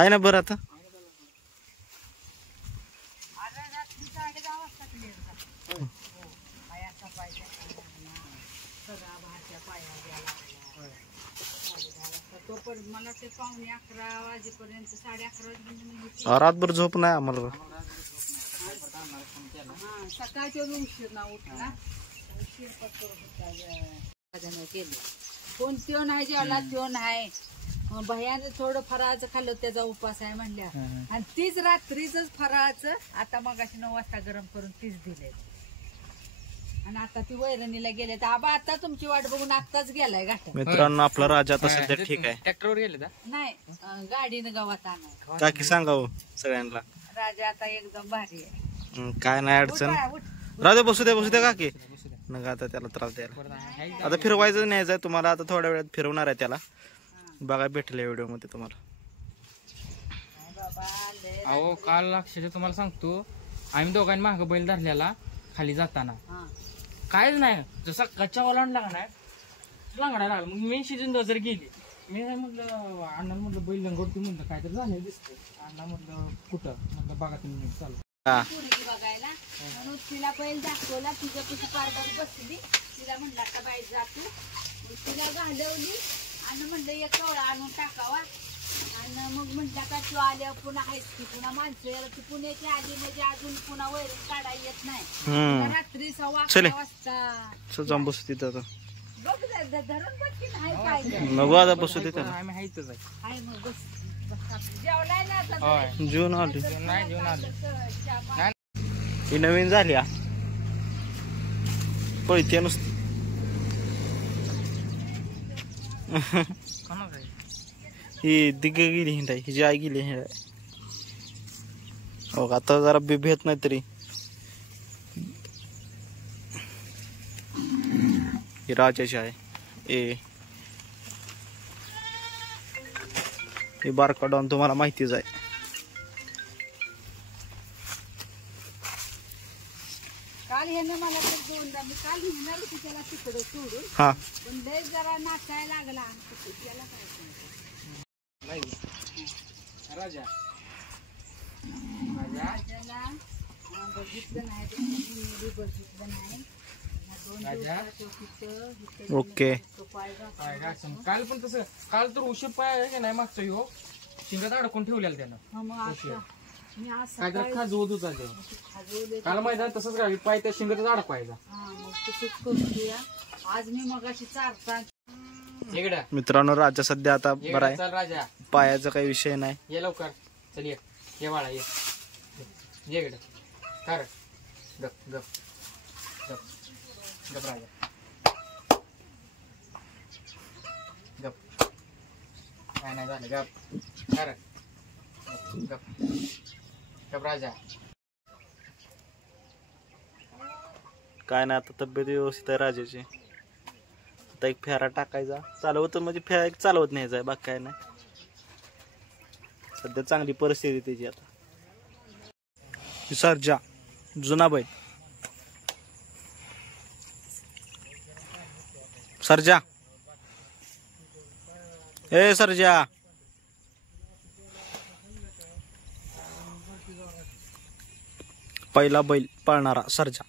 आहे ना बरं आता. मला ते पावणे 11 वाजेपर्यंत 11:30 वाजेपर्यंत रातभर झोप नाही आम्हाला. सकाळच्या उशीर ना उठला केलं. कोण त्यो नाही जेवला त्यो नाही. भयानं थोडं फराळाचं खाल्लं त्याचा उपास आहे म्हणल्या. आणि तीच रात्रीच फराळाचं आता मगाशी 9 वाजता गरम करून तीच दिले. आणि आता ती वैरणीला गेले तर आबा आता तुमची वाट बघून आत्ताच गेलाय घाटात. मित्रांनो आपला राजा आता सध्या ठीक आहे. ट्रॅक्टरवर गेले नाही गाडीनं गावात आणाय. काकी सांगावं सगळ्यांना. राजा आता एकदम भारी आहे. काय नाही अडचण. राजा बसू द्या काकी. नका आता त्याला त्रास द्यायला. आता फिरवायचं न्यायचंय तुम्हाला. आता थोड्या वेळात फिरवणार आहे त्याला. बघा भेटले व्हिडिओ मध्ये तुम्हाला. अहो काल अक्षरशः तुम्हाला सांगतो आम्ही दोघांनी मागं बैल धरल्याला खाली जाताना कायच नाही जसा कच्चा ओलांडला का नाही लांगडा लागला. मग मी शिजून जर गेली मी काय म्हटलं अण्णा म्हटलं बैल लंगोडती म्हणलं काय तर झालं दिसतं. अण्णा म्हटलं कुठं म्हटलं बघा तुम्ही चालू बघायला म्हणून तिला बैल दाखवला. तिच्या पिशी पारबारी बसली. तिला म्हणलं आता बाई जातो. तिला घालवली आणि म्हणलं एक कवळा आणून टाकावा. आणि मग म्हटलं का तू आल्या पुन्हा आहेस की पुन्हा माणसं याला ती पुण्याची आली म्हणजे अजून पुन्हा वैरण काढा येत नाही. रात्री 11:15 वाजता जाऊन बसू तिथं आता. बघ धरण बघ की नाही काय नको आता बसू तिथं. आम्ही हायतच आहे. आहे मग बस जेवलाय ना आता. जेवण आली नाही जेवण आलं ही नवीन झाली पळते नुसती. ही दिग्ग गेली हिंडाय. हिची आई गेली हिंडाय. हो आता जरा बी भेट नाही तरी. ही राजाची आहे. हे बारका डॉन तुम्हाला माहितीच आहे. काल ह्यानं मला तर दोनदा मी काल घेणार होती त्याला तिकडं सोडून. हा पण लय जरा नाचायला लागला त्याला काय राजा राजाला बघितलं नाही बघितलं नाही. ओके. काल पण तसं काल तर उशीर पाय आहे नाही मागचं ह्यो शिंगात अडकून ठेवलेला त्यानं. काय तर खाजवत होता ते काल मैदान तसंच गावी पाय त्या शिंगातच अडकवायचा. आज मी मगाशी चारता. मित्रांनो राजा सध्या आता बरा आहे. राजा पायाचा काही विषय नाही. ये लवकर चल ये बाळा ये इकडं कर गप गप गप गप राजा गप काय नाही झालं गप कर गप गप राजा. काय नाही आता तब्येत व्यवस्थित आहे राजाची. आता एक फेरा टाकायचा चालवत म्हणजे फेरा एक चालवत न्यायचा आहे. बाकी काय नाही. सध्या चांगली परिस्थिती त्याची आता. सरजा जुना बैल. सरजा ए सरजा पहिला बैल पळणारा सरजा.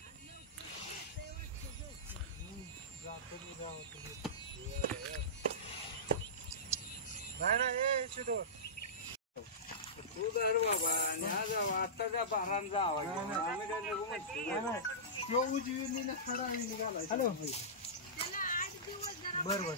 बरोबर